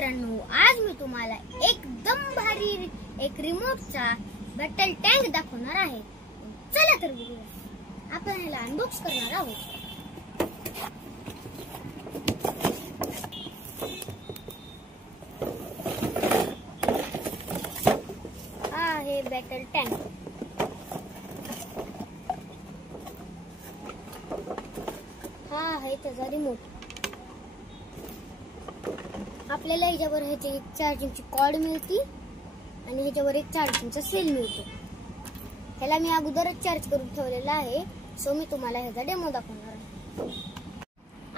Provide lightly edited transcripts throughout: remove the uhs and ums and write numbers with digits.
मित्रांनो, आज मी तुम्हाला एकदम भारी एक रिमोटचा बॅटल टँक दाखवणार आहे। चला तर बघूया। आपण याला अनबॉक्स करणार आहोत। हा आहे बॅटल टँक। हा आहे त्याचा रिमोट। आपल्याला ह्याच्यावर ह्याची एक चार्जिंगची कॉर्ड मिळते आणि ह्याच्यावर एक चार्जिंगचा सेल मिळतो। ह्याला मी अगोदरच चार्ज करून ठेवलेला आहे, सो मी तुम्हाला ह्याचा डेमो दाखवणार आहे।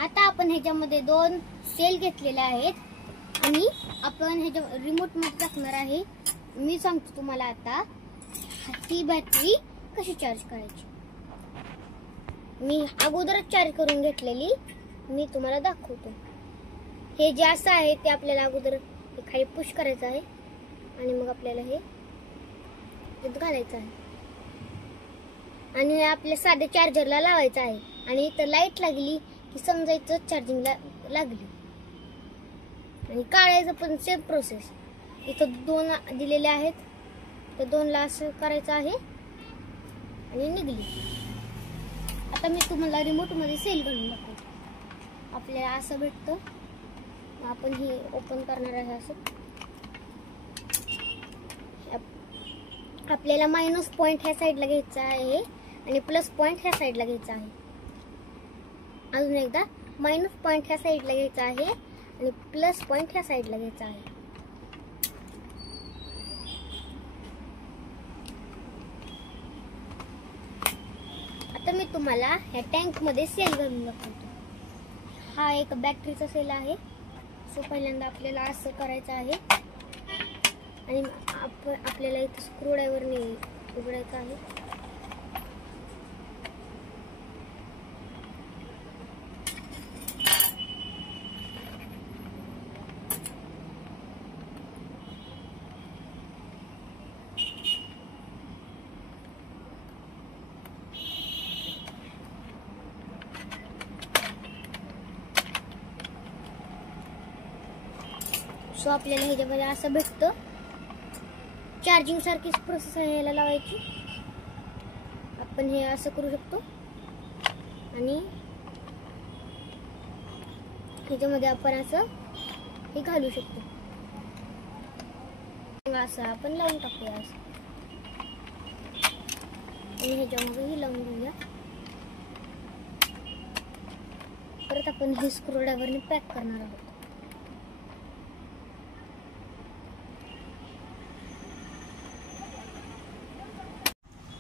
आता आपण ह्याच्यामध्ये दोन सेल घेतलेले आहेत आणि आपण ह्याच्या रिमोट मध्ये टाकणार आहे। मी सांगतो तुम्हाला आता ती बॅटरी कशी चार्ज करायची। मी अगोदरच चार्ज करून घेतलेली, मी तुम्हाला दाखवतो। हे जे असं आहे ते आपल्याला अगोदर खाली पुश करायचं आहे आणि मग आपल्याला हे घालायचं आहे आणि आपल्या साध्या चार्जरला लावायचं आहे आणि इथं लाईट लागली की समजायचं चार्जिंगला लागली। आणि काढायचं पण सेम प्रोसेस। इथं दोन दिलेले आहेत, तर दोनला असं करायचं आहे आणि निघली। आता मी तुम्हाला रिमोट मध्ये सेल घालून दाखवतो। आपल्याला असं भेटतं, आपण हे ओपन करणार आहे। असं आपल्याला मायनस पॉइंट ह्या साइडला घ्यायचा आहे आणि प्लस पॉइंट ह्या साइडला घ्यायचा आहे। अजून एकदा मायनस पॉइंट ह्या साइडला घ्यायचा आहे आणि प्लस पॉइंट ह्या साइडला घ्यायचा आहे। आता मी तुम्हाला ह्या टँक मध्ये सेल घालून दाखवतो। हा एक बॅटरीचा सेल आहे। सो पहिल्यांदा आपल्याला असं करायचं आहे आणि आपल्याला इथं स्क्रू ड्रायव्हरने उघडायचं आहे। सो आपल्याला ह्याच्यामध्ये असं भेटतं। चार्जिंग सारखीच प्रोसेस आहे ह्याला लावायची। आपण हे असं करू शकतो आणि ह्याच्यामध्ये आपण असं हे घालू शकतो। असं आपण लावून टाकूया असं आणि ह्याच्यामध्ये ही लावून घेऊया। परत आपण हे स्क्रू ड्रायव्हरने पॅक करणार आहोत।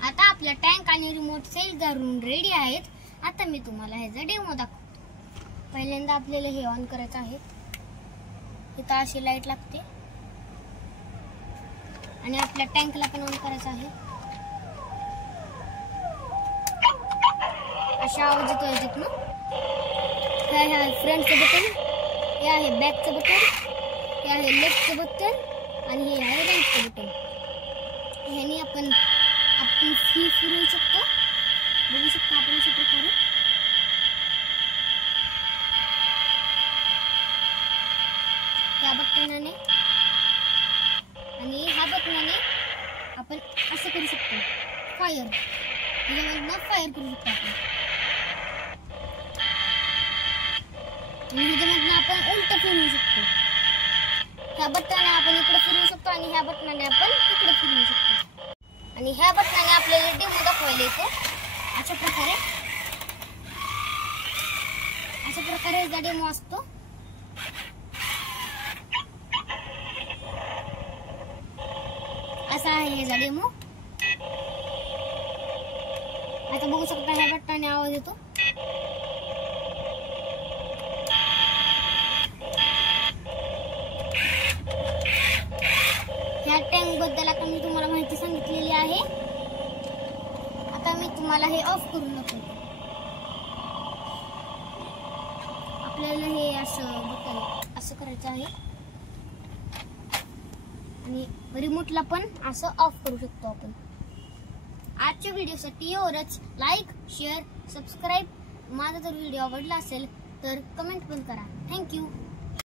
आता आपला टँक आणि रिमोट सेल घालून रेडी आहेत। आता मी तुम्हाला ह्याचा डेमो दाखवतो। पहिल्यांदा आपल्याला हे ऑन करायचं आहे। इथं अशी लाईट लागते आणि आपल्या टँकला पण ऑन करायचं आहे। अशा आवाज येतोय तिथून। हे आहे फ्रंटचं बटन, हे आहे बॅकचं बटन, हे आहे लेफ्टचं बटन आणि हे आहे राईटचं बटन। ह्याने आपण ही फिरवू शकतो। बघू शकतो आपण अशा प्रकारे। या बटनाने आणि ह्या बटनाने आपण असं करू शकतो, फायर। ह्याच्यामधनं फायर करू शकतो आपण आणि ह्याच्यामधनं आपण उलट फिरवू शकतो। ह्या बटनाने आपण इकडे फिरवू शकतो आणि ह्या बटनाने आपण इकडे फिरवू शकतो आणि ह्या बटनाने आपल्याला डेमो दाखवायला येतो। अशा प्रकारे ह्याचा डेमो असतो। असा आहे ह्याचा डेमो। आता बघू शकता ह्या बटनाने आवाज येतो। ह्या टँक बद्दल आता मी तुम्हाला माहिती सांगितलेली आहे। आता मी तुम्हाला हे ऑफ करून दाखवतो। आपल्याला हे असं बटन असं करायचं आहे आणि रिमोटला पण असं ऑफ करू शकतो आपण। आजच्या व्हिडिओसाठी एवढंच। Like, share, subscribe. माझा जर व्हिडिओ आवडला असेल तर कमेंट पण करा। थँक्यू।